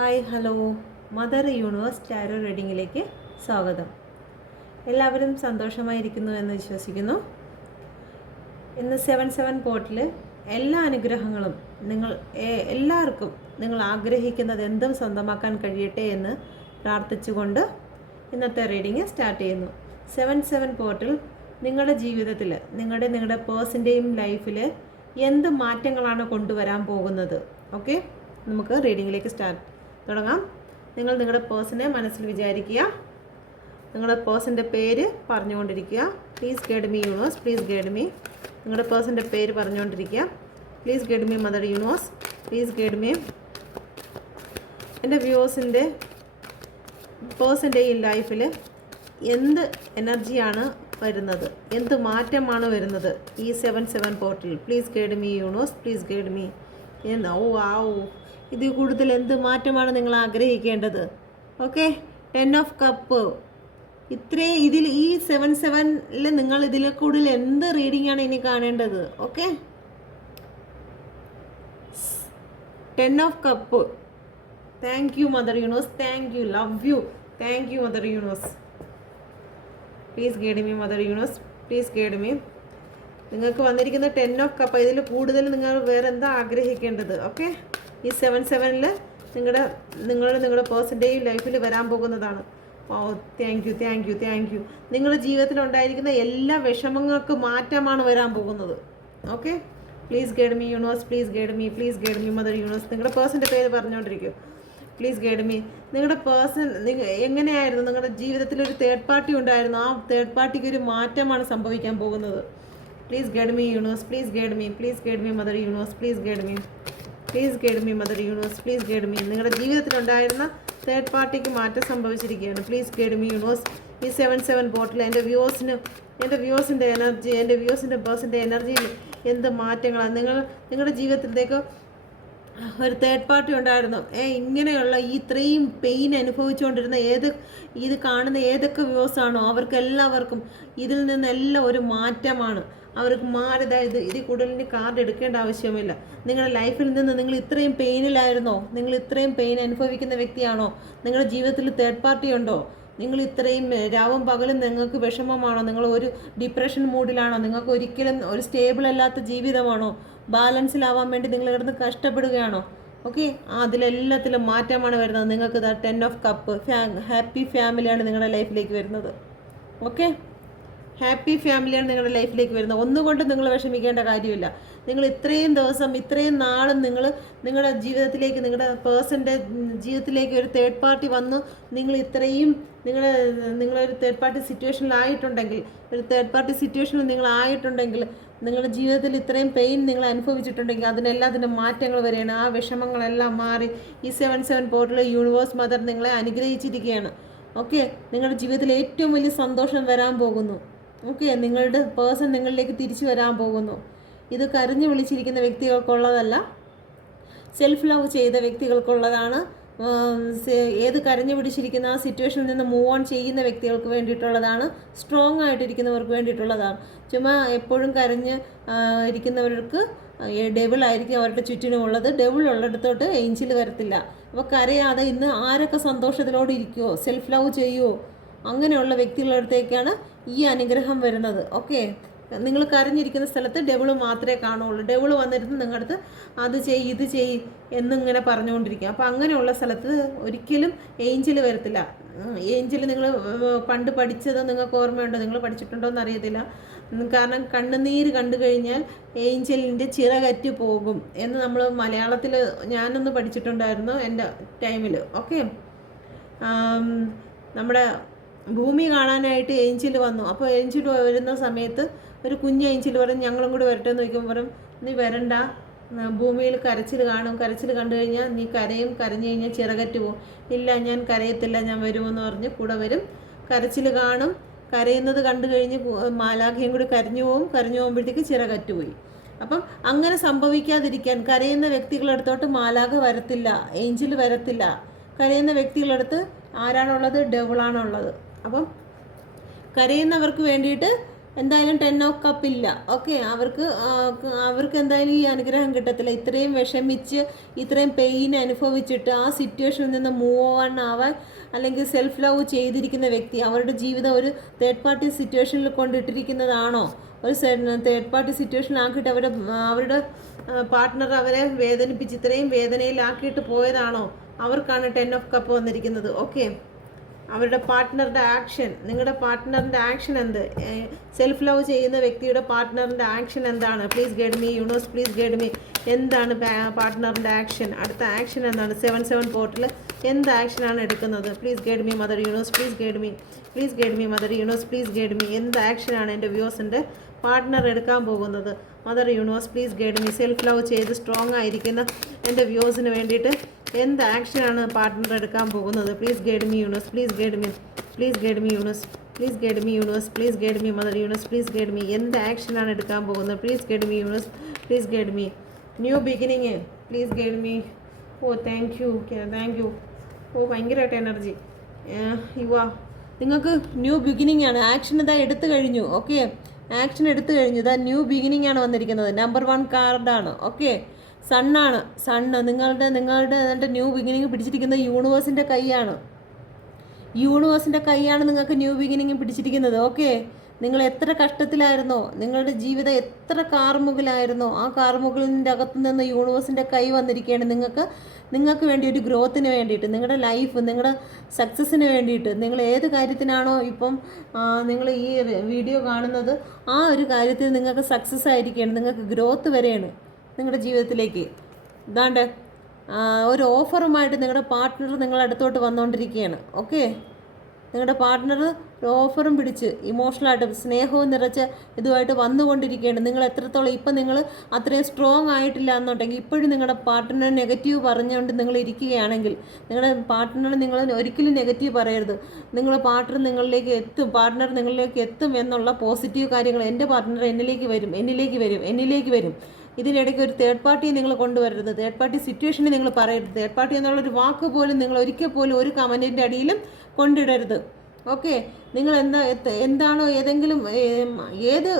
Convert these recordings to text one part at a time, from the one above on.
Hi hello. Mother universe tarot റീഡിങ്ങിലേക്ക് സ്വാഗതം. എല്ലാവരും സന്തോഷമായിരിക്കുന്നു എന്ന് വിശ്വസിക്കുന്നു. ഇന്ന് സെവൻ സെവൻ പോർട്ടിൽ എല്ലാ അനുഗ്രഹങ്ങളും നിങ്ങൾ എല്ലാവർക്കും നിങ്ങൾ ആഗ്രഹിക്കുന്നത് എന്തും സ്വന്തമാക്കാൻ കഴിയട്ടെ എന്ന് പ്രാർത്ഥിച്ചുകൊണ്ട് ഇന്നത്തെ റീഡിങ് സ്റ്റാർട്ട് ചെയ്യുന്നു. സെവൻ സെവൻ പോർട്ടിൽ നിങ്ങളുടെ ജീവിതത്തിൽ നിങ്ങളുടെ നിങ്ങളുടെ പേഴ്സിന്റെയും ലൈഫിൽ എന്ത് മാറ്റങ്ങളാണ് കൊണ്ടുവരാൻ പോകുന്നത്? ഓക്കെ? നമുക്ക് റീഡിങ്ങിലേക്ക് സ്റ്റാർട്ട് തുടങ്ങാം. നിങ്ങൾ നിങ്ങളുടെ പേഴ്സണെ മനസ്സിൽ വിചാരിക്കുക. നിങ്ങളുടെ പേഴ്സന്റെ പേര് പറഞ്ഞുകൊണ്ടിരിക്കുക. Please guide me universe please guide me നിങ്ങളുടെ പേഴ്സന്റെ പേര് പറഞ്ഞുകൊണ്ടിരിക്കുക. Please guide me mother universe please guide me എന്റെ വ്യൂവേഴ്സിന്റെ പേഴ്സന്റെ ഈ ലൈഫിൽ എന്ത് എനർജിയാണ് വരുന്നത്? എന്ത് മാറ്റമാണ് വരുന്നത്? ഈ സെവൻ സെവൻ പോർട്ടിൽ please guide me universe please guide me എന്ന് ഓ ആ ഓ ഇതിൽ കൂടുതൽ എന്ത് മാറ്റമാണ് നിങ്ങൾ ആഗ്രഹിക്കേണ്ടത്? ഓക്കെ ടെൻ ഓഫ് കപ്പ് ഇത്രേ ഇതിൽ ഈ സെവൻ സെവനിൽ നിങ്ങൾ ഇതിൽ കൂടുതൽ എന്ത് റീഡിംഗ് ആണ് ഇനി കാണേണ്ടത്? Okay ten of cup thank you mother universe thank you love you thank you mother universe please guide me mother universe please guide me നിങ്ങൾക്ക് വന്നിരിക്കുന്ന ടെൻ ഓഫ് കപ്പ് ഇതിൽ കൂടുതൽ നിങ്ങൾ വേറെ എന്താ ആഗ്രഹിക്കേണ്ടത്? ഓക്കെ ഈ സെവൻ സെവനിൽ നിങ്ങളുടെ നിങ്ങളുടെ നിങ്ങളുടെ പേഴ്സന്റെയും ലൈഫിൽ വരാൻ പോകുന്നതാണ്. ഓ thank you thank you thank you നിങ്ങളുടെ ജീവിതത്തിൽ ഉണ്ടായിരിക്കുന്ന എല്ലാ വിഷമങ്ങൾക്ക് മാറ്റമാണ് വരാൻ പോകുന്നത്. Okay please guide me universe please guide me please guide me mother universe നിങ്ങളുടെ പേഴ്സന്റെ പേര് പറഞ്ഞുകൊണ്ടിരിക്കും പ്ലീസ് ഗൈഡ് മീ നിങ്ങളുടെ പേഴ്സൺ എങ്ങനെയായിരുന്നു? നിങ്ങളുടെ ജീവിതത്തിൽ ഒരു തേർഡ് പാർട്ടി ഉണ്ടായിരുന്നു. ആ തേർഡ് പാർട്ടിക്ക് ഒരു മാറ്റമാണ് സംഭവിക്കാൻ പോകുന്നത്. Please guide me universe please guide me please guide me mother universe please guide me please guide me mother universe please guide me നിങ്ങളുടെ ജീവിതത്തിലുണ്ടായിരുന്ന തേർഡ് പാർട്ടിക്ക് മാറ്റം സംഭവിച്ചിരിക്കുകയാണ്. പ്ലീസ് ഗൈഡ് മീ യൂണിവേഴ്സ് ഈ സെവൻ സെവൻ ബോട്ടിൽ എന്റെ വ്യൂസിന് എന്റെ വ്യൂസിന്റെ എനർജി എന്റെ വ്യൂസിന്റെ ബേഴ്സിന്റെ എനർജിയിൽ എന്ത് മാറ്റങ്ങളാണ് നിങ്ങൾ നിങ്ങളുടെ ജീവിതത്തിലേക്ക് ഒരു തേർഡ് പാർട്ടി ഉണ്ടായിരുന്നു. ഏ ഇങ്ങനെയുള്ള ഈ ഇത്രയും പെയിൻ അനുഭവിച്ചുകൊണ്ടിരുന്ന ഏത് ഇത് കാണുന്ന ഏതൊക്കെ വ്യൂസാണോ അവർക്കെല്ലാവർക്കും ഇതിൽ നിന്നെല്ലാം ഒരു മാറ്റമാണ്. അവർക്ക് മാറിയതാ ഇത് ഇതിൽ കാർഡ് എടുക്കേണ്ട ആവശ്യമില്ല. നിങ്ങളുടെ ലൈഫിൽ നിന്ന് നിങ്ങൾ ഇത്രയും പെയിനിലായിരുന്നോ നിങ്ങൾ ഇത്രയും പെയിൻ അനുഭവിക്കുന്ന വ്യക്തിയാണോ? നിങ്ങളുടെ ജീവിതത്തിൽ തേർഡ് പാർട്ടി ഉണ്ടോ? നിങ്ങൾ ഇത്രയും രാവും പകലും നിങ്ങൾക്ക് വിഷമമാണോ? നിങ്ങൾ ഒരു ഡിപ്രഷൻ മൂഡിലാണോ നിങ്ങൾക്ക് ഒരിക്കലും ഒരു സ്റ്റേബിൾ അല്ലാത്ത ജീവിതമാണോ? ബാലൻസിലാവാൻ വേണ്ടി നിങ്ങൾ കിടന്ന് കഷ്ടപ്പെടുകയാണോ? ഓക്കെ അതിലെല്ലാത്തിലും മാറ്റമാണ് വരുന്നത്. നിങ്ങൾക്ക് ടെൻ ഓഫ് കപ്പ് ഹാപ്പി ഫാമിലിയാണ് നിങ്ങളുടെ ലൈഫിലേക്ക് വരുന്നത്. ഓക്കെ ഹാപ്പി ഫാമിലിയാണ് നിങ്ങളുടെ ലൈഫിലേക്ക് വരുന്നത്. ഒന്നുകൊണ്ട് നിങ്ങൾ വിഷമിക്കേണ്ട കാര്യമില്ല. നിങ്ങൾ ഇത്രയും ദിവസം ഇത്രയും നാളും നിങ്ങൾ നിങ്ങളുടെ ജീവിതത്തിലേക്ക് നിങ്ങളുടെ പേഴ്സന്റെ ജീവിതത്തിലേക്ക് ഒരു തേർഡ് പാർട്ടി വന്നു. നിങ്ങൾ ഇത്രയും നിങ്ങൾ നിങ്ങളൊരു തേർഡ് പാർട്ടി സിറ്റുവേഷനിലായിട്ടുണ്ടെങ്കിൽ ഒരു തേർഡ് പാർട്ടി സിറ്റുവേഷനിൽ നിങ്ങൾ ആയിട്ടുണ്ടെങ്കിൽ നിങ്ങളുടെ ജീവിതത്തിൽ ഇത്രയും പെയിൻ നിങ്ങൾ അനുഭവിച്ചിട്ടുണ്ടെങ്കിൽ അതിനെല്ലാം അതിന്റെ മാറ്റങ്ങൾ വരികയാണ്. ആ വിഷമങ്ങളെല്ലാം മാറി ഈ സെവൻ സെവൻ പോർട്ടിൽ യൂണിവേഴ്സ് മദർ നിങ്ങളെ അനുഗ്രഹിച്ചിരിക്കുകയാണ്. ഓക്കെ നിങ്ങളുടെ ജീവിതത്തിൽ ഏറ്റവും വലിയ സന്തോഷം വരാൻ പോകുന്നു. ഓക്കെ നിങ്ങളുടെ പേഴ്സൺ നിങ്ങളിലേക്ക് തിരിച്ചു വരാൻ പോകുന്നു. ഇത് കരഞ്ഞു വിളിച്ചിരിക്കുന്ന വ്യക്തികൾക്കുള്ളതല്ല സെൽഫ് ലവ് ചെയ്ത വ്യക്തികൾക്കുള്ളതാണ്. ഏത് കരഞ്ഞു പിടിച്ചിരിക്കുന്ന ആ സിറ്റുവേഷനിൽ നിന്ന് മൂവ് ഓൺ ചെയ്യുന്ന വ്യക്തികൾക്ക് വേണ്ടിയിട്ടുള്ളതാണ് സ്ട്രോങ് ആയിട്ടിരിക്കുന്നവർക്ക് വേണ്ടിയിട്ടുള്ളതാണ്. ചുമ്മാ എപ്പോഴും കരഞ്ഞ് ഇരിക്കുന്നവർക്ക് ഡെവിൾ ആയിരിക്കും അവരുടെ ചുറ്റിനുമുള്ളത് ഡെവിൾ ഉള്ളിടത്തോട്ട് ഏഞ്ചിൽ വരത്തില്ല. അപ്പോൾ കരയാതെ ഇന്ന് ആരൊക്കെ സന്തോഷത്തിലോടെ ഇരിക്കുമോ സെൽഫ് ലവ് ചെയ്യുമോ അങ്ങനെയുള്ള വ്യക്തികളുടെ അടുത്തേക്കാണ് ഈ അനുഗ്രഹം വരുന്നത്. ഓക്കെ? നിങ്ങൾ കരഞ്ഞിരിക്കുന്ന സ്ഥലത്ത് ഡെവിൾ മാത്രമേ കാണുള്ളൂ ഡെവിൾ വന്നിരുന്ന് നിങ്ങളുടെ അടുത്ത് അത് ചെയ് ഇത് ചെയ് എന്നിങ്ങനെ പറഞ്ഞുകൊണ്ടിരിക്കും. അപ്പോൾ അങ്ങനെയുള്ള സ്ഥലത്ത് ഒരിക്കലും ഏഞ്ചൽ വരത്തില്ല. ഏഞ്ചൽ നിങ്ങൾ പണ്ട് പഠിച്ചത് നിങ്ങൾക്ക് ഓർമ്മയുണ്ടോ? നിങ്ങൾ പഠിച്ചിട്ടുണ്ടോ എന്ന് അറിയത്തില്ല കാരണം കണ്ണുനീര് കണ്ടു കഴിഞ്ഞാൽ ഏഞ്ചലിന്റെ ചിറകറ്റ് പോകും എന്ന് നമ്മൾ മലയാളത്തിൽ ഞാനൊന്ന് പഠിച്ചിട്ടുണ്ടായിരുന്നു എന്റെ ടൈമിൽ ഓക്കെ? നമ്മുടെ ഭൂമി കാണാനായിട്ട് ഏഞ്ചിൽ വന്നു. അപ്പോൾ ഏഞ്ചിൽ വരുന്ന സമയത്ത് ഒരു കുഞ്ഞ് ഏഞ്ചിൽ പറയും ഞങ്ങളും കൂടി വരട്ടെ എന്ന് ചോദിക്കുമ്പോൾ പറയും നീ വരണ്ട. ഭൂമിയിൽ കരച്ചിൽ കാണും. കരച്ചിൽ കണ്ടു കഴിഞ്ഞാൽ നീ കരയും. കരഞ്ഞു കഴിഞ്ഞാൽ ചിറകറ്റ് പോകും ഇല്ല ഞാൻ കരയത്തില്ല. ഞാൻ വരുമെന്ന് പറഞ്ഞ് കൂടെ വരും. കരച്ചിൽ കാണും. കരയുന്നത് കണ്ടു കഴിഞ്ഞ് മാലാഖയും കൂടി കരഞ്ഞു പോകും കരഞ്ഞു പോകുമ്പോഴത്തേക്ക് ചിറകറ്റ് പോയി. അപ്പം അങ്ങനെ സംഭവിക്കാതിരിക്കാൻ കരയുന്ന വ്യക്തികളടുത്തോട്ട് മാലാഖ വരത്തില്ല. ഏഞ്ചിൽ വരത്തില്ല. കരയുന്ന വ്യക്തികളടുത്ത് ആരാണുള്ളത്? ഡെവിളാണുള്ളത്. അപ്പം കരയുന്നവർക്ക് വേണ്ടിയിട്ട് എന്തായാലും ടെൻ ഓ കപ്പ് ഇല്ല. ഓക്കെ അവർക്ക് അവർക്ക് എന്തായാലും ഈ അനുഗ്രഹം കിട്ടത്തില്ല. ഇത്രയും വിഷമിച്ച് ഇത്രയും പെയിൻ അനുഭവിച്ചിട്ട് ആ സിറ്റുവേഷനിൽ നിന്ന് മൂവ് ഓൺ ആവാൻ അല്ലെങ്കിൽ സെൽഫ് ലവ് ചെയ്തിരിക്കുന്ന വ്യക്തി അവരുടെ ജീവിതം ഒരു തേർഡ് പാർട്ടി സിറ്റുവേഷനിൽ കൊണ്ടിട്ടിരിക്കുന്നതാണോ? ഒരു തേർഡ് പാർട്ടി സിറ്റുവേഷനിലാക്കിയിട്ട് അവരുടെ അവരുടെ പാർട്ട്ണർ അവരെ വേദനിപ്പിച്ച് ഇത്രയും വേദനയിലാക്കിയിട്ട് പോയതാണോ? അവർക്കാണ് ടെൻ ഓഫ് കപ്പ് വന്നിരിക്കുന്നത്. ഓക്കെ അവരുടെ പാർട്ട്ണറുടെ ആക്ഷൻ നിങ്ങളുടെ പാർട്ട്ണറിന്റെ ആക്ഷൻ എന്ത്? സെൽഫ് ലവ് ചെയ്യുന്ന വ്യക്തിയുടെ പാർട്ട്ണറിന്റെ ആക്ഷൻ എന്താണ്? Please guide me universe please guide me എന്താണ് പാർട്ട്ണറിന്റെ ആക്ഷൻ അടുത്ത ആക്ഷൻ എന്താണ്? സെവൻ സെവൻ പോർട്ടിൽ എന്ത് ആക്ഷനാണ് എടുക്കുന്നത്? Please guide me mother universe please guide me please guide me mother universe please guide me എന്ത് ആക്ഷനാണ് എന്റെ വ്യൂസിന്റെ പാർട്ട്ണർ എടുക്കാൻ പോകുന്നത്? Mother universe please guide me self love ചെയ്ത് സ്ട്രോങ് ആയിരിക്കുന്ന എന്റെ വ്യൂസിന് വേണ്ടിയിട്ട് എന്ത് ആക്ഷനാണ് പാർട്ട്ണർ എടുക്കാൻ പോകുന്നത്? Please guide me universe please guide me please guide me universe please guide me universe please guide me mother universe please guide me എന്ത് ആക്ഷനാണ് എടുക്കാൻ പോകുന്നത്? Please guide me universe please guide me new beginning please guide me oh thank you thank you ഓ ഭയങ്കരമായിട്ട് energy യുവാ നിങ്ങൾക്ക് new beginning ആണ്. Action ഇതാ എടുത്തു കഴിഞ്ഞു. ഓക്കെ ആക്ഷൻ എടുത്തു കഴിഞ്ഞത് ന്യൂ ബിഗിനിങ് ആണ് വന്നിരിക്കുന്നത്. നമ്പർ വൺ കാർഡാണ് ഓക്കെ സണ്ണാണ് സണ്ണ് നിങ്ങളുടെ നിങ്ങളുടെ എന്നിട്ട് ന്യൂ ബിഗിനിങ് പിടിച്ചിരിക്കുന്നത് യൂണിവേഴ്സിന്റെ കൈയാണ്. യൂണിവേഴ്സിന്റെ കൈയാണ് നിങ്ങൾക്ക് ന്യൂ ബിഗിനിങ് പിടിച്ചിരിക്കുന്നത്. ഓക്കെ നിങ്ങൾ എത്ര കഷ്ടത്തിലായിരുന്നോ നിങ്ങളുടെ ജീവിതം എത്ര കാർമുകിലായിരുന്നോ ആ കാർമുകിലിന്റെ അകത്തു നിന്ന് യൂണിവേഴ്സിന്റെ കൈ വന്നിരിക്കുകയാണ് നിങ്ങൾക്ക് നിങ്ങൾക്ക് വേണ്ടി ഒരു ഗ്രോത്തിന് വേണ്ടിയിട്ട് നിങ്ങളുടെ ലൈഫ് നിങ്ങളുടെ സക്സസ്സിന് വേണ്ടിയിട്ട്. നിങ്ങൾ ഏത് കാര്യത്തിനാണോ ഇപ്പം നിങ്ങൾ ഈ വീഡിയോ കാണുന്നത് ആ ഒരു കാര്യത്തിൽ നിങ്ങൾക്ക് സക്സസ് ആയിരിക്കുകയാണ് നിങ്ങൾക്ക് ഗ്രോത്ത് വരെയാണ് നിങ്ങളുടെ ജീവിതത്തിലേക്ക്. ഇതാണ്ട് ഒരു ഓഫറുമായിട്ട് നിങ്ങളുടെ പാർട്ട്ണർ നിങ്ങളുടെ അടുത്തോട്ട് വന്നുകൊണ്ടിരിക്കുകയാണ് ഓക്കെ നിങ്ങളുടെ പാർട്ട്ണർ ഓഫറും പിടിച്ച് ഇമോഷണലായിട്ട് സ്നേഹവും നിറച്ച് ഇതുമായിട്ട് വന്നുകൊണ്ടിരിക്കുകയാണ്. നിങ്ങൾ എത്രത്തോളം ഇപ്പം നിങ്ങൾ അത്രയും സ്ട്രോങ് ആയിട്ടില്ല എന്നുണ്ടെങ്കിൽ ഇപ്പോഴും നിങ്ങളുടെ പാർട്ട്ണർ നെഗറ്റീവ് പറഞ്ഞുകൊണ്ട് നിങ്ങൾ ഇരിക്കുകയാണെങ്കിൽ നിങ്ങളുടെ പാർട്ട്ണർ നിങ്ങൾ ഒരിക്കലും നെഗറ്റീവ് പറയരുത്. നിങ്ങളുടെ പാർട്ട്ണർ നിങ്ങളിലേക്ക് എത്തും പാർട്ട്ണർ നിങ്ങളിലേക്ക് എത്തും എന്നുള്ള പോസിറ്റീവ് കാര്യങ്ങൾ എന്റെ പാർട്ട്ണർ എന്നിലേക്ക് വരും എന്നിലേക്ക് വരും എന്നിലേക്ക് വരും. ഇതിനിടയ്ക്ക് ഒരു തേർഡ് പാർട്ടിയെ നിങ്ങൾ കൊണ്ടുവരരുത്. തേർഡ് പാർട്ടി സിറ്റുവേഷനെ നിങ്ങൾ പറയരുത്. തേർഡ് പാർട്ടി എന്നുള്ളൊരു വാക്ക് പോലും നിങ്ങൾ ഒരിക്കൽ പോലും ഒരു കമന്റിന്റെ അടിയിലും കൊണ്ടിടരുത്. ഓക്കെ നിങ്ങൾ എന്താ എന്താണോ ഏതെങ്കിലും ഏത്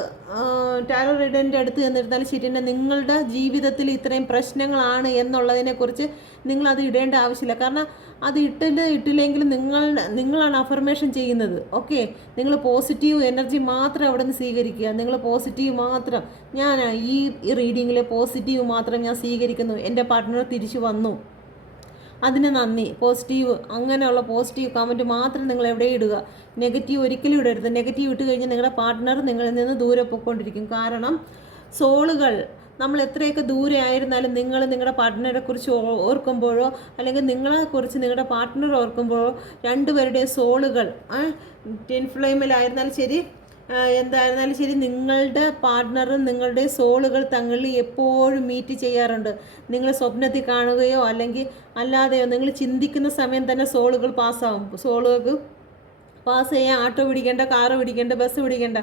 ടാരോ റീഡറിന്റെ അടുത്ത് ചെന്നിരുന്നാലും ശരി തന്നെ നിങ്ങളുടെ ജീവിതത്തിൽ ഇത്രയും പ്രശ്നങ്ങളാണ് എന്നുള്ളതിനെക്കുറിച്ച് നിങ്ങൾ അത് ഇടേണ്ട ആവശ്യമില്ല. കാരണം അത് ഇട്ടില്ല ഇട്ടില്ലെങ്കിലും നിങ്ങൾ നിങ്ങളാണ് അഫർമേഷൻ ചെയ്യുന്നത്. ഓക്കെ നിങ്ങൾ പോസിറ്റീവ് എനർജി മാത്രം അവിടെ നിന്ന് സ്വീകരിക്കുക. നിങ്ങൾ പോസിറ്റീവ് മാത്രം ഞാൻ ഈ റീഡിങ്ങിലെ പോസിറ്റീവ് മാത്രം ഞാൻ സ്വീകരിക്കുന്നു. എന്റെ പാർട്ട്ണർ തിരിച്ചു വന്നു. അതിന് നന്ദി. പോസിറ്റീവ് അങ്ങനെയുള്ള പോസിറ്റീവ് കമന്റ് മാത്രം നിങ്ങൾ എവിടെ ഇടുക. നെഗറ്റീവ് ഒരിക്കലും ഇടരുത്. നെഗറ്റീവ് ഇട്ട് കഴിഞ്ഞാൽ നിങ്ങളുടെ പാർട്ട്ണർ നിങ്ങളിൽ നിന്ന് ദൂരെ പൊയ്ക്കൊണ്ടിരിക്കും. കാരണം സോളുകൾ നമ്മൾ എത്രയൊക്കെ ദൂരെ ആയിരുന്നാലും നിങ്ങൾ നിങ്ങളുടെ പാർട്ട്ണറെ കുറിച്ച് ഓർക്കുമ്പോഴോ അല്ലെങ്കിൽ നിങ്ങളെക്കുറിച്ച് നിങ്ങളുടെ പാർട്ട്ണർ ഓർക്കുമ്പോഴോ രണ്ടുപേരുടെയും സോളുകൾ ടെൻ ഫ്ലെയിമിലായിരുന്നാലും ശരി എന്തായിരുന്നാലും ശരി നിങ്ങളുടെ പാർട്ട്ണറും നിങ്ങളുടെ സോളുകൾ തങ്ങളിൽ എപ്പോഴും മീറ്റ് ചെയ്യാറുണ്ട്. നിങ്ങൾ സ്വപ്നത്തിൽ കാണുകയോ അല്ലെങ്കിൽ അല്ലാതെയോ നിങ്ങൾ ചിന്തിക്കുന്ന സമയം തന്നെ സോളുകൾ പാസ്സാവും സോളുകൾക്ക് പാസ് ചെയ്യാൻ ആട്ടോ പിടിക്കേണ്ട കാറ് പിടിക്കേണ്ട ബസ് പിടിക്കേണ്ട.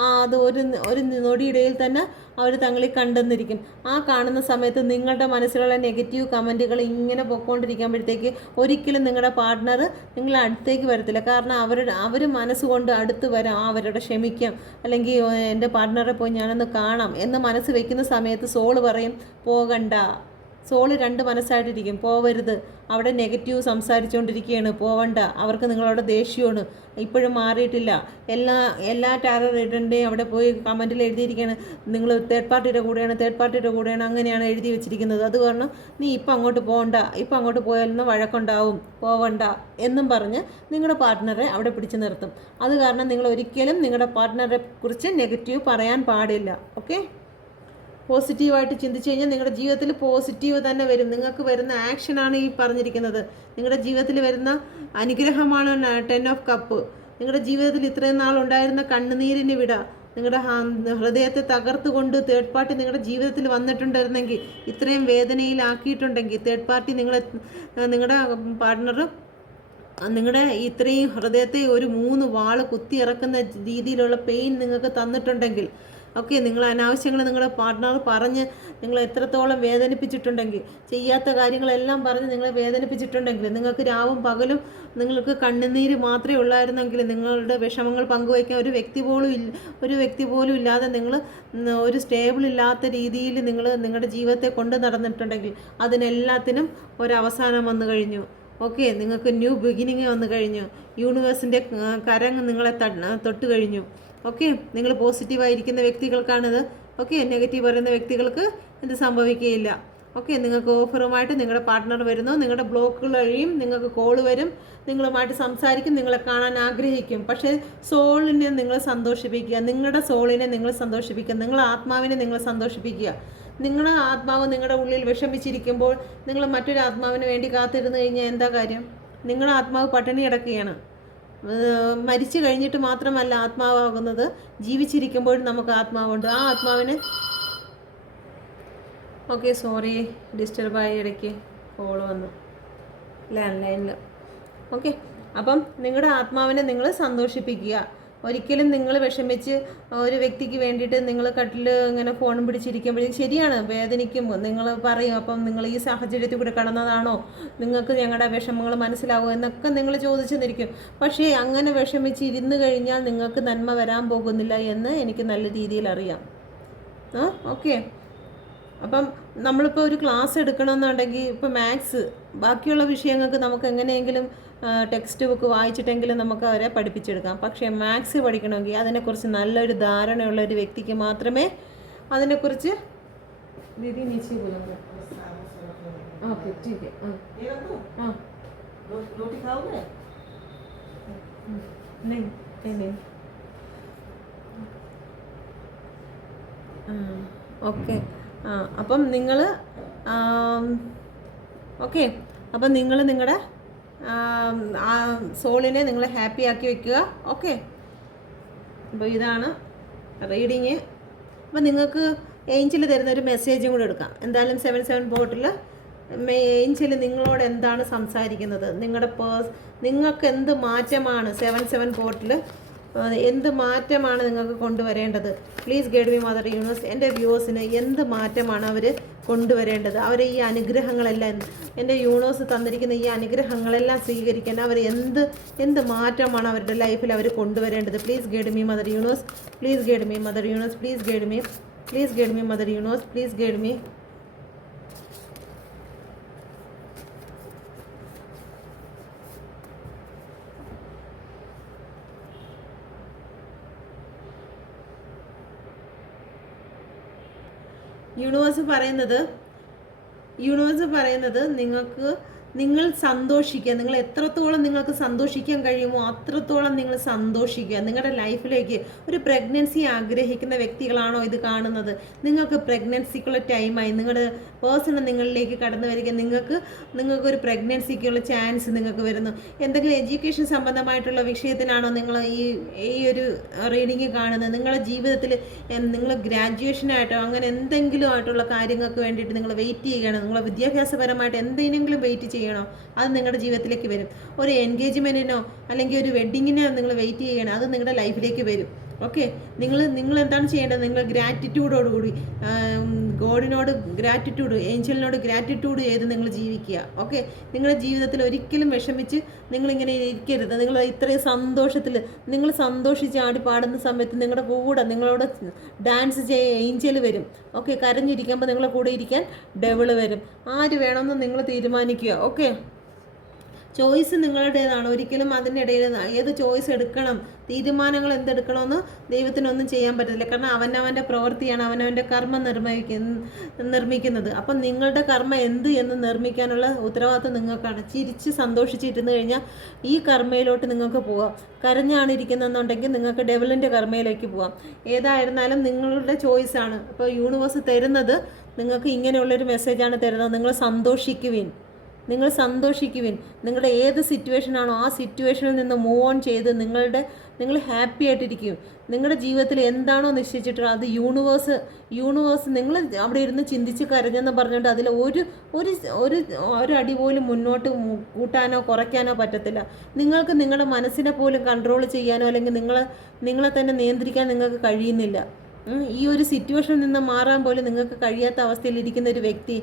ആ അത് ഒരു ഒരു നൊടിയിടയിൽ തന്നെ അവർ തങ്ങളിൽ കണ്ടെന്നിരിക്കും. ആ കാണുന്ന സമയത്ത് നിങ്ങളുടെ മനസ്സിലുള്ള നെഗറ്റീവ് കമന്റുകൾ ഇങ്ങനെ പൊക്കോണ്ടിരിക്കുമ്പോഴത്തേക്ക് ഒരിക്കലും നിങ്ങളുടെ പാർട്ട്ണർ നിങ്ങളെ അടുത്തേക്ക് വരത്തില്ല. കാരണം അവരുടെ അവർ മനസ്സുകൊണ്ട് അടുത്ത് വരാം. അവരുടെ ക്ഷമിക്കാം. അല്ലെങ്കിൽ "ഓ, എന്റെ പാർട്ട്ണറെ പോയി ഞാനൊന്ന് കാണാം എന്ന് മനസ്സ് വെക്കുന്ന സമയത്ത് സോൾ പറയും പോകണ്ട. സോൾ രണ്ട് മനസ്സായിട്ടിരിക്കും. പോവരുത്. അവിടെ നെഗറ്റീവ് സംസാരിച്ചുകൊണ്ടിരിക്കുകയാണ് പോവണ്ട. അവർക്ക് നിങ്ങളോട് ദേഷ്യമാണ്. ഇപ്പോഴും മാറിയിട്ടില്ല. എല്ലാ എല്ലാ ടാരോ റീഡറിന്റെയും അവിടെ പോയി കമന്റിൽ എഴുതിയിരിക്കുകയാണ്. നിങ്ങൾ തേർഡ് പാർട്ടിയുടെ കൂടെയാണ് തേർഡ് പാർട്ടിയുടെ കൂടെയാണ് അങ്ങനെയാണ് എഴുതി വെച്ചിരിക്കുന്നത്. അത് കാരണം നീ ഇപ്പം അങ്ങോട്ട് പോകണ്ട ഇപ്പം അങ്ങോട്ട് പോയാലൊന്നും വഴക്കുണ്ടാവും. പോവണ്ട എന്നും പറഞ്ഞ് നിങ്ങളുടെ പാർട്ട്ണറെ അവിടെ പിടിച്ചു നിർത്തും. അത് കാരണം നിങ്ങൾ ഒരിക്കലും നിങ്ങളുടെ പാർട്ട്ണറെ കുറിച്ച് നെഗറ്റീവ് പറയാൻ പാടില്ല. ഓക്കെ പോസിറ്റീവായിട്ട് ചിന്തിച്ചു കഴിഞ്ഞാൽ നിങ്ങളുടെ ജീവിതത്തിൽ പോസിറ്റീവ് തന്നെ വരും. നിങ്ങൾക്ക് വരുന്ന ആക്ഷനാണ് ഈ പറഞ്ഞിരിക്കുന്നത്. നിങ്ങളുടെ ജീവിതത്തിൽ വരുന്ന അനുഗ്രഹമാണ് ടെൻ ഓഫ് കപ്പ് നിങ്ങളുടെ ജീവിതത്തിൽ ഇത്രയും നാൾ ഉണ്ടായിരുന്ന കണ്ണുനീരിന് വിട. നിങ്ങളുടെ ഹൃദയത്തെ തകർത്തുകൊണ്ട് തേർഡ് പാർട്ടി നിങ്ങളുടെ ജീവിതത്തിൽ വന്നിട്ടുണ്ടായിരുന്നെങ്കിൽ ഇത്രയും വേദനയിലാക്കിയിട്ടുണ്ടെങ്കിൽ തേർഡ് പാർട്ടി നിങ്ങളെ നിങ്ങളുടെ പാർട്ട്ണർ നിങ്ങളുടെ ഇത്രയും ഹൃദയത്തെ ഒരു മൂന്ന് വാൾ കുത്തി ഇറക്കുന്ന രീതിയിലുള്ള പെയിൻ നിങ്ങൾക്ക് തന്നിട്ടുണ്ടെങ്കിൽ ഓക്കെ നിങ്ങൾ അനാവശ്യങ്ങൾ നിങ്ങളുടെ പാർട്ട്ണർ പറഞ്ഞ് നിങ്ങൾ എത്രത്തോളം വേദനിപ്പിച്ചിട്ടുണ്ടെങ്കിൽ ചെയ്യാത്ത കാര്യങ്ങളെല്ലാം പറഞ്ഞ് നിങ്ങളെ വേദനിപ്പിച്ചിട്ടുണ്ടെങ്കിൽ നിങ്ങൾക്ക് രാവും പകലും നിങ്ങൾക്ക് കണ്ണുനീര് മാത്രമേ ഉള്ളായിരുന്നെങ്കിൽ നിങ്ങളുടെ വിഷമങ്ങൾ പങ്കുവയ്ക്കാൻ ഒരു വ്യക്തി പോലും ഇല്ല ഒരു വ്യക്തി പോലും ഇല്ലാതെ നിങ്ങൾ ഒരു സ്റ്റേബിൾ ഇല്ലാത്ത രീതിയിൽ നിങ്ങൾ നിങ്ങളുടെ ജീവിതത്തെ കൊണ്ട് നടന്നിട്ടുണ്ടെങ്കിൽ അതിനെല്ലാത്തിനും ഒരവസാനം വന്നു കഴിഞ്ഞു. ഓക്കെ നിങ്ങൾക്ക് ന്യൂ ബിഗിനിങ് വന്നു കഴിഞ്ഞു. യൂണിവേഴ്സിന്റെ കരങ്ങ് നിങ്ങളെ തൊട്ട് കഴിഞ്ഞു. ഓക്കെ നിങ്ങൾ പോസിറ്റീവായിരിക്കുന്ന വ്യക്തികൾക്കാണിത്. ഓക്കെ നെഗറ്റീവ് പറയുന്ന വ്യക്തികൾക്ക് ഇത് സംഭവിക്കുകയില്ല. ഓക്കെ നിങ്ങൾക്ക് ഓഫറുമായിട്ട് നിങ്ങളുടെ പാർട്ട്ണർ വരുന്നു. നിങ്ങളുടെ ബ്ലോക്കുകൾ കഴിയും നിങ്ങൾക്ക് കോൾ വരും. നിങ്ങളുമായിട്ട് സംസാരിക്കും നിങ്ങളെ കാണാൻ ആഗ്രഹിക്കും. പക്ഷേ സോളിനെ നിങ്ങൾ സന്തോഷിപ്പിക്കുക. നിങ്ങളുടെ സോളിനെ നിങ്ങൾ സന്തോഷിപ്പിക്കുക. നിങ്ങളുടെ ആത്മാവിനെ നിങ്ങൾ സന്തോഷിപ്പിക്കുക. നിങ്ങളുടെ ആത്മാവ് നിങ്ങളുടെ ഉള്ളിൽ വിഷമിച്ചിരിക്കുമ്പോൾ നിങ്ങൾ മറ്റൊരു ആത്മാവിന് വേണ്ടി കാത്തിരുന്ന് കഴിഞ്ഞാൽ എന്താ കാര്യം? നിങ്ങളുടെ ആത്മാവ് പട്ടിണി കിടക്കുകയാണ്. മരിച്ചു കഴിഞ്ഞിട്ട് മാത്രമല്ല ആത്മാവാകുന്നത്. ജീവിച്ചിരിക്കുമ്പോഴും നമുക്ക് ആത്മാവുണ്ട്. ആ ആത്മാവിന് ഓക്കെ സോറി ഡിസ്റ്റർബായി ഇടയ്ക്ക് കോൾ വന്നു. ലാൻഡ് ലൈനിൽ ഓക്കെ അപ്പം നിങ്ങളുടെ ആത്മാവിനെ നിങ്ങൾ സന്തോഷിപ്പിക്കുക. ഒരിക്കലും നിങ്ങൾ വിഷമിച്ച് ഒരു വ്യക്തിക്ക് വേണ്ടിയിട്ട് നിങ്ങൾ കട്ടിൽ ഇങ്ങനെ ഫോണും പിടിച്ചിരിക്കുമ്പോഴേക്കും ശരിയാണ് വേദനിക്കുമ്പോൾ നിങ്ങൾ പറയും അപ്പം നിങ്ങൾ ഈ സാഹചര്യത്തിൽ കൂടെ കടന്നതാണോ? നിങ്ങൾക്ക് ഞങ്ങളുടെ വിഷമങ്ങൾ മനസ്സിലാവുമോ എന്നൊക്കെ നിങ്ങൾ ചോദിച്ചെന്നിരിക്കും. പക്ഷേ അങ്ങനെ വിഷമിച്ച് ഇരുന്ന് കഴിഞ്ഞാൽ നിങ്ങൾക്ക് നന്മ വരാൻ പോകുന്നില്ല എന്ന് എനിക്ക് നല്ല രീതിയിൽ അറിയാം. ആ ഓക്കെ. അപ്പം നമ്മളിപ്പോൾ ഒരു ക്ലാസ് എടുക്കണമെന്നുണ്ടെങ്കിൽ ഇപ്പോൾ മാത്സ് ബാക്കിയുള്ള വിഷയങ്ങൾക്ക് നമുക്ക് എങ്ങനെയെങ്കിലും ടെക്സ്റ്റ് ബുക്ക് വായിച്ചിട്ടെങ്കിലും നമുക്ക് അവരെ പഠിപ്പിച്ചെടുക്കാം പക്ഷേ മാത്സ് പഠിക്കണമെങ്കിൽ അതിനെക്കുറിച്ച് നല്ലൊരു ധാരണയുള്ള ഒരു വ്യക്തിക്ക് മാത്രമേ അതിനെക്കുറിച്ച് ദീദി നീച്ചി बोलेंगे ओके ठीक है हाँ ये रख दूं? हाँ रो- रोटी खाओगे नहीं नहीं नहीं ഓക്കെ ആ അപ്പം നിങ്ങൾ ഓക്കെ. അപ്പം നിങ്ങൾ നിങ്ങളുടെ ആ സോളിനെ നിങ്ങൾ ഹാപ്പി ആക്കി വെക്കുക. ഓക്കെ. അപ്പോൾ ഇതാണ് റീഡിങ്. അപ്പം നിങ്ങൾക്ക് ഏഞ്ചൽ തരുന്ന ഒരു മെസ്സേജും കൂടെ എടുക്കാം. എന്തായാലും സെവൻ സെവൻ ബോട്ടിൽ ഏഞ്ചൽ നിങ്ങളോട് എന്താണ് സംസാരിക്കുന്നത്? നിങ്ങളുടെ പേഴ്സ് നിങ്ങൾക്ക് എന്ത് മാറ്റമാണ് സെവൻ സെവൻ ബോട്ടിൽ എന്ത് മാറ്റമാണ് നിങ്ങൾക്ക് കൊണ്ടുവരേണ്ടത്? Please guide me mother universe എന്റെ വ്യൂവേഴ്സിന് എന്ത് മാറ്റമാണ് അവർ കൊണ്ടുവരേണ്ടത്? അവർ ഈ അനുഗ്രഹങ്ങളെല്ലാം എന്റെ യൂണിവേഴ്സ് തന്നിരിക്കുന്ന ഈ അനുഗ്രഹങ്ങളെല്ലാം സ്വീകരിക്കാൻ അവർ എന്ത് എന്ത് മാറ്റമാണ് അവരുടെ ലൈഫിൽ അവർ കൊണ്ടുവരേണ്ടത്? Please guide me mother universe please guide me mother universe please guide me please guide me mother universe please guide me universe പറയുന്നത് യൂണിവേഴ്സ് പറയുന്നത് നിങ്ങൾക്ക് നിങ്ങൾ സന്തോഷിക്കുക. നിങ്ങൾ എത്രത്തോളം നിങ്ങൾക്ക് സന്തോഷിക്കാൻ കഴിയുമോ അത്രത്തോളം നിങ്ങൾ സന്തോഷിക്കുക. നിങ്ങളുടെ ലൈഫിലേക്ക് ഒരു പ്രഗ്നൻസി ആഗ്രഹിക്കുന്ന വ്യക്തികളാണോ ഇത് കാണുന്നത്? നിങ്ങൾക്ക് പ്രഗ്നൻസിക്കുള്ള ടൈമായി നിങ്ങളുടെ പേഴ്സൺ നിങ്ങളിലേക്ക് കടന്നു വരിക. നിങ്ങൾക്ക് നിങ്ങൾക്ക് ഒരു പ്രഗ്നൻസിക്കുള്ള ചാൻസ് നിങ്ങൾക്ക് വരുന്നു. എന്തെങ്കിലും എഡ്യൂക്കേഷൻ സംബന്ധമായിട്ടുള്ള വിഷയത്തിനാണോ നിങ്ങൾ ഈ ഈ ഒരു റീഡിങ് കാണുന്നത്? നിങ്ങളുടെ ജീവിതത്തിൽ നിങ്ങൾ ഗ്രാജുവേഷനായിട്ടോ അങ്ങനെ എന്തെങ്കിലും ആയിട്ടുള്ള കാര്യങ്ങൾക്ക് വേണ്ടിയിട്ട് നിങ്ങൾ വെയിറ്റ് ചെയ്യുകയാണ്. നിങ്ങളെ വിദ്യാഭ്യാസപരമായിട്ട് എന്തെങ്കിലും വെയിറ്റ് ചെയ്യണോ? അത് നിങ്ങളുടെ ജീവിതത്തിലേക്ക് വരും. ഒരു എൻഗേജ്മെന്റിനോ അല്ലെങ്കിൽ ഒരു വെഡ്ഡിങ്ങിനോ നിങ്ങൾ വെയിറ്റ് ചെയ്യണം അത് നിങ്ങളുടെ ലൈഫിലേക്ക് വരും. ഓക്കെ നിങ്ങൾ നിങ്ങൾ എന്താണ് ചെയ്യേണ്ടത്? നിങ്ങൾ ഗ്രാറ്റിറ്റ്യൂഡോടുകൂടി ഗോഡിനോട് ഗ്രാറ്റിറ്റ്യൂഡ് ഏഞ്ചലിനോട് ഗ്രാറ്റിറ്റ്യൂഡ് ചെയ്ത് നിങ്ങൾ ജീവിക്കുക. ഓക്കെ നിങ്ങളുടെ ജീവിതത്തിൽ ഒരിക്കലും വിഷമിച്ച് നിങ്ങളിങ്ങനെ ഇരിക്കരുത്. നിങ്ങൾ ഇത്രയും സന്തോഷത്തിൽ നിങ്ങൾ സന്തോഷിച്ച് ആടി പാടുന്ന സമയത്ത് നിങ്ങളുടെ കൂടെ നിങ്ങളോട് ഡാൻസ് ചെയ്യ ഏഞ്ചൽ വരും. ഓക്കെ കരഞ്ഞിരിക്കുമ്പോൾ നിങ്ങളുടെ കൂടെ ഇരിക്കാൻ ഡെവിൾ വരും. ആര് വേണമെന്ന് നിങ്ങൾ തീരുമാനിക്കുക. ഓക്കെ ചോയ്സ് നിങ്ങളുടേതാണ്. ഒരിക്കലും അതിനിടയിൽ ഏത് ചോയ്സ് എടുക്കണം തീരുമാനങ്ങൾ എന്തെടുക്കണമെന്ന് ദൈവത്തിനൊന്നും ചെയ്യാൻ പറ്റത്തില്ല. കാരണം അവനവന്റെ പ്രവൃത്തിയാണ് അവനവന്റെ കർമ്മം നിർമ്മിക്കുന്ന നിർമ്മിക്കുന്നത്. അപ്പം നിങ്ങളുടെ കർമ്മ എന്ത് എന്ന് നിർമ്മിക്കാനുള്ള ഉത്തരവാദിത്വം നിങ്ങൾക്കാണ്. ചിരിച്ച് സന്തോഷിച്ചിരുന്നു കഴിഞ്ഞാൽ ഈ കർമ്മയിലോട്ട് നിങ്ങൾക്ക് പോകാം കരഞ്ഞാണ് ഇരിക്കുന്നതെന്നുണ്ടെങ്കിൽ നിങ്ങൾക്ക് ഡെവലിന്റെ കർമ്മയിലേക്ക് പോകാം ഏതായിരുന്നാലും നിങ്ങളുടെ ചോയ്സാണ്. അപ്പോൾ യൂണിവേഴ്സ് തരുന്നത് നിങ്ങൾക്ക് ഇങ്ങനെയുള്ളൊരു മെസ്സേജാണ് തരുന്നത്. നിങ്ങൾ സന്തോഷിക്കുവിൻ. നിങ്ങൾ സന്തോഷിക്കുവിൻ. നിങ്ങളുടെ ഏത് സിറ്റുവേഷൻ ആണോ ആ സിറ്റുവേഷനിൽ നിന്ന് മൂവ് ഓൺ ചെയ്ത് നിങ്ങളുടെ നിങ്ങൾ ഹാപ്പി ആയിട്ടിരിക്കും. നിങ്ങളുടെ ജീവിതത്തിൽ എന്താണോ നിശ്ചയിച്ചിട്ടുള്ളത് അത് യൂണിവേഴ്സ് യൂണിവേഴ്സ് നിങ്ങൾ അവിടെ ഇരുന്ന് ചിന്തിച്ച് കരഞ്ഞെന്ന് പറഞ്ഞുകൊണ്ട് അതിൽ ഒരു ഒരു ഒരു ഒരടി പോലും മുന്നോട്ട് കൂട്ടാനോ കുറയ്ക്കാനോ പറ്റത്തില്ല. നിങ്ങൾക്ക് നിങ്ങളുടെ മനസ്സിനെ പോലും കൺട്രോൾ ചെയ്യാനോ അല്ലെങ്കിൽ നിങ്ങളെ നിങ്ങളെ തന്നെ നിയന്ത്രിക്കാൻ നിങ്ങൾക്ക് കഴിയുന്നില്ല. ഈ ഒരു സിറ്റുവേഷനിൽ നിന്ന് മാറാൻ പോലും നിങ്ങൾക്ക് കഴിയാത്ത അവസ്ഥയിൽ ഇരിക്കുന്ന ഒരു വ്യക്തി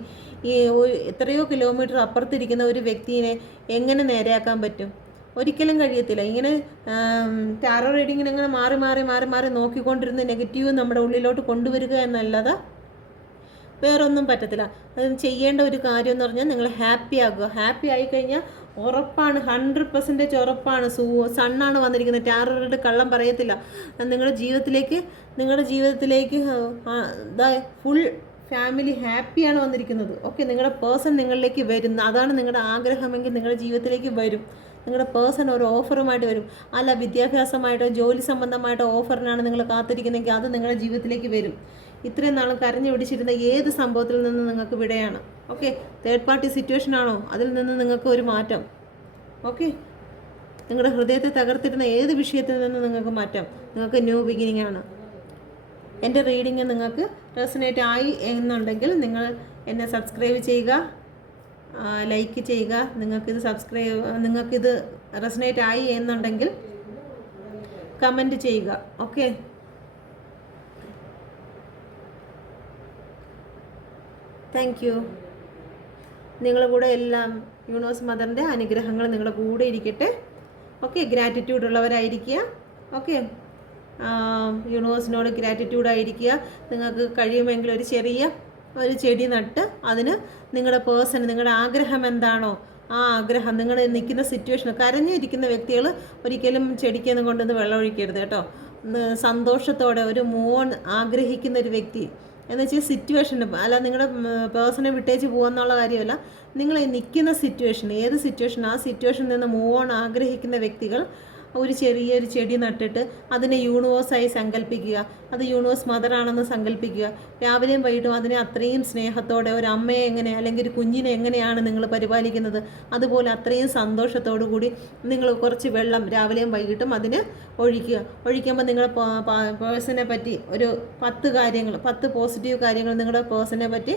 ഈ എത്രയോ കിലോമീറ്റർ അപ്പുറത്തിരിക്കുന്ന ഒരു വ്യക്തിയെ എങ്ങനെ നേരെയാക്കാൻ പറ്റും? ഒരിക്കലും കഴിയത്തില്ല. ഇങ്ങനെ ടാറോ റീഡിങ്ങിന് അങ്ങനെ മാറി മാറി മാറി മാറി നോക്കിക്കൊണ്ടിരുന്ന നെഗറ്റീവ് നമ്മുടെ ഉള്ളിലോട്ട് കൊണ്ടുവരിക എന്നല്ലാതെ വേറൊന്നും പറ്റത്തില്ല. അത് ചെയ്യേണ്ട ഒരു കാര്യം എന്ന് പറഞ്ഞാൽ നിങ്ങൾ ഹാപ്പി ആകുക ഹാപ്പി ആയി കഴിഞ്ഞാൽ ഉറപ്പാണ് ഹൺഡ്രഡ് പെർസെന്റേജ് ഉറപ്പാണ്. സൂ സണ്ണാണ് വന്നിരിക്കുന്നത്. ടാറോട് കള്ളം പറയത്തില്ല. നിങ്ങളുടെ ജീവിതത്തിലേക്ക് നിങ്ങളുടെ ജീവിതത്തിലേക്ക് ഫുൾ ഫാമിലി ഹാപ്പിയാണ് വന്നിരിക്കുന്നത്. ഓക്കെ നിങ്ങളുടെ പേഴ്സൺ നിങ്ങളിലേക്ക് വരുന്ന അതാണ് നിങ്ങളുടെ ആഗ്രഹമെങ്കിൽ നിങ്ങളുടെ ജീവിതത്തിലേക്ക് വരും. നിങ്ങളുടെ പേഴ്സൺ ഒരു ഓഫറുമായിട്ട് വരും. അല്ല വിദ്യാഭ്യാസമായിട്ടോ ജോലി സംബന്ധമായിട്ടോ ഓഫറിനാണ് നിങ്ങൾ കാത്തിരിക്കുന്നതെങ്കിൽ അത് നിങ്ങളുടെ ജീവിതത്തിലേക്ക് വരും. ഇത്രയും നാളും കരഞ്ഞു പിടിച്ചിരുന്ന ഏത് സംഭവത്തിൽ നിന്ന് നിങ്ങൾക്ക് വിടയാണ്? ഓക്കെ തേർഡ് പാർട്ടി സിറ്റുവേഷൻ ആണോ? അതിൽ നിന്ന് നിങ്ങൾക്ക് ഒരു മാറ്റം. ഓക്കെ നിങ്ങളുടെ ഹൃദയത്തെ തകർത്തിരുന്ന ഏത് വിഷയത്തിൽ നിന്ന് നിങ്ങൾക്ക് മാറ്റം? നിങ്ങൾക്ക് ന്യൂ ബിഗിനിങ് ആണ്. എന്റെ റീഡിങ് നിങ്ങൾക്ക് റെസനേറ്റ് ആയി എന്നുണ്ടെങ്കിൽ നിങ്ങൾ എന്നെ സബ്സ്ക്രൈബ് ചെയ്യുക ലൈക്ക് ചെയ്യുക. നിങ്ങൾക്കിത് സബ്സ്ക്രൈബ് നിങ്ങൾക്കിത് റെസനേറ്റ് ആയി എന്നുണ്ടെങ്കിൽ കമന്റ് ചെയ്യുക. ഓക്കെ താങ്ക് യു നിങ്ങളുടെ കൂടെ എല്ലാം യൂണിവേഴ്സ് മദറിന്റെ അനുഗ്രഹങ്ങൾ നിങ്ങളുടെ കൂടെ ഇരിക്കട്ടെ. ഓക്കെ ഗ്രാറ്റിറ്റ്യൂഡ് ഉള്ളവരായിരിക്കുക. ഓക്കെ യൂണിവേഴ്സിനോട് ഗ്രാറ്റിറ്റ്യൂഡ് ആയിരിക്കുക. നിങ്ങൾക്ക് കഴിയുമെങ്കിൽ ഒരു ചെറിയ ഒരു ചെടി നട്ട് അതിന് നിങ്ങളുടെ പേഴ്സൺ നിങ്ങളുടെ ആഗ്രഹം എന്താണോ ആ ആഗ്രഹം നിങ്ങൾ നിൽക്കുന്ന സിറ്റുവേഷൻ കരഞ്ഞിരിക്കുന്ന വ്യക്തികൾ ഒരിക്കലും ചെടിക്കൊന്നും കൊണ്ടുവന്ന് വെള്ളം ഒഴിക്കരുത് കേട്ടോ സന്തോഷത്തോടെ ഒരു മോൺ ആഗ്രഹിക്കുന്ന ഒരു വ്യക്തി എന്ന് വെച്ചാൽ സിറ്റുവേഷൻ അല്ല നിങ്ങളുടെ പേഴ്സണെ വിട്ടേച്ച് പോകുന്നുള്ള കാര്യമല്ല. നിങ്ങൾ നിൽക്കുന്ന സിറ്റുവേഷൻ ഏത് സിറ്റുവേഷൻ ആ സിറ്റുവേഷനിൽ നിന്ന് മൂവ് ഓൺ ആഗ്രഹിക്കുന്ന വ്യക്തികൾ ഒരു ചെറിയൊരു ചെടി നട്ടിട്ട് അതിനെ യൂണിവേഴ്സായി സങ്കല്പിക്കുക. അത് യൂണിവേഴ്സ് മദറാണെന്ന് സങ്കല്പിക്കുക. രാവിലെയും വൈകിട്ടും അതിനെ അത്രയും സ്നേഹത്തോടെ ഒരു അമ്മയെ എങ്ങനെ അല്ലെങ്കിൽ ഒരു കുഞ്ഞിനെ എങ്ങനെയാണ് നിങ്ങൾ പരിപാലിക്കുന്നത്? അതുപോലെ അത്രയും സന്തോഷത്തോടു കൂടി നിങ്ങൾ കുറച്ച് വെള്ളം രാവിലെയും വൈകിട്ടും അതിന് ഒഴിക്കുക. ഒഴിക്കുമ്പോൾ നിങ്ങളുടെ പേഴ്സണെ പറ്റി ഒരു പത്ത് കാര്യങ്ങൾ പത്ത് പോസിറ്റീവ് കാര്യങ്ങൾ നിങ്ങളുടെ പേഴ്സണെ പറ്റി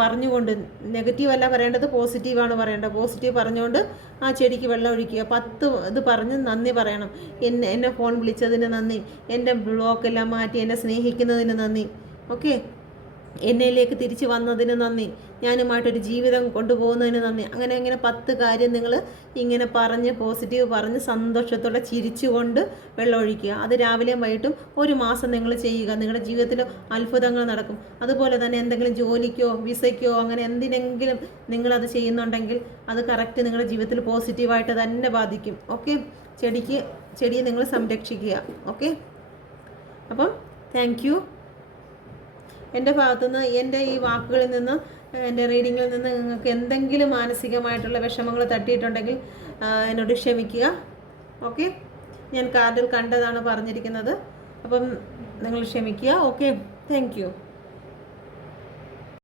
പറഞ്ഞുകൊണ്ട് നെഗറ്റീവല്ല പറയേണ്ടത് പോസിറ്റീവാണ് പറയേണ്ടത്. പോസിറ്റീവ് പറഞ്ഞുകൊണ്ട് ആ ചെടിക്ക് വെള്ളം ഒഴിക്കുക. പത്ത് ഇത് പറഞ്ഞ് നന്ദി പറയണം. എന്നെ എന്നെ ഫോൺ വിളിച്ചതിന് നന്ദി. എന്റെ ബ്ലോക്കെല്ലാം മാറ്റി എന്നെ സ്നേഹിക്കുന്നതിന് നന്ദി. ഓക്കെ എന്നയിലേക്ക് തിരിച്ചു വന്നതിന് നന്ദി. ഞാനുമായിട്ടൊരു ജീവിതം കൊണ്ടുപോകുന്നതിന് നന്ദി. അങ്ങനെ അങ്ങനെ പത്ത് കാര്യം നിങ്ങൾ ഇങ്ങനെ പറഞ്ഞ് പോസിറ്റീവ് പറഞ്ഞ് സന്തോഷത്തോടെ ചിരിച്ചുകൊണ്ട് വെള്ളമൊഴിക്കുക. അത് രാവിലെയും വൈകിട്ടും ഒരു മാസം നിങ്ങൾ ചെയ്യുക. നിങ്ങളുടെ ജീവിതത്തിൽ അത്ഭുതങ്ങൾ നടക്കും. അതുപോലെ തന്നെ എന്തെങ്കിലും ജോലിക്കോ വിസയ്ക്കോ അങ്ങനെ എന്തിനെങ്കിലും നിങ്ങളത് ചെയ്യുന്നുണ്ടെങ്കിൽ അത് കറക്റ്റ് നിങ്ങളുടെ ജീവിതത്തിൽ പോസിറ്റീവായിട്ട് തന്നെ ബാധിക്കും. ഓക്കെ? ചെടിക്ക് ചെടിയെ നിങ്ങൾ സംരക്ഷിക്കുക. ഓക്കെ? അപ്പം താങ്ക് എന്റെ ഭാഗത്തുനിന്ന് എന്റെ ഈ വാക്കുകളിൽ നിന്ന് എന്റെ റീഡിങ്ങിൽ നിന്ന് നിങ്ങൾക്ക് എന്തെങ്കിലും മാനസികമായിട്ടുള്ള വിഷമങ്ങൾ തട്ടിയിട്ടുണ്ടെങ്കിൽ എന്നോട് ക്ഷമിക്കുക. ഓക്കെ? ഞാൻ കാർഡിൽ കണ്ടതാണ് പറഞ്ഞിരിക്കുന്നത്. അപ്പം നിങ്ങൾ ക്ഷമിക്കുക. ഓക്കെ? താങ്ക്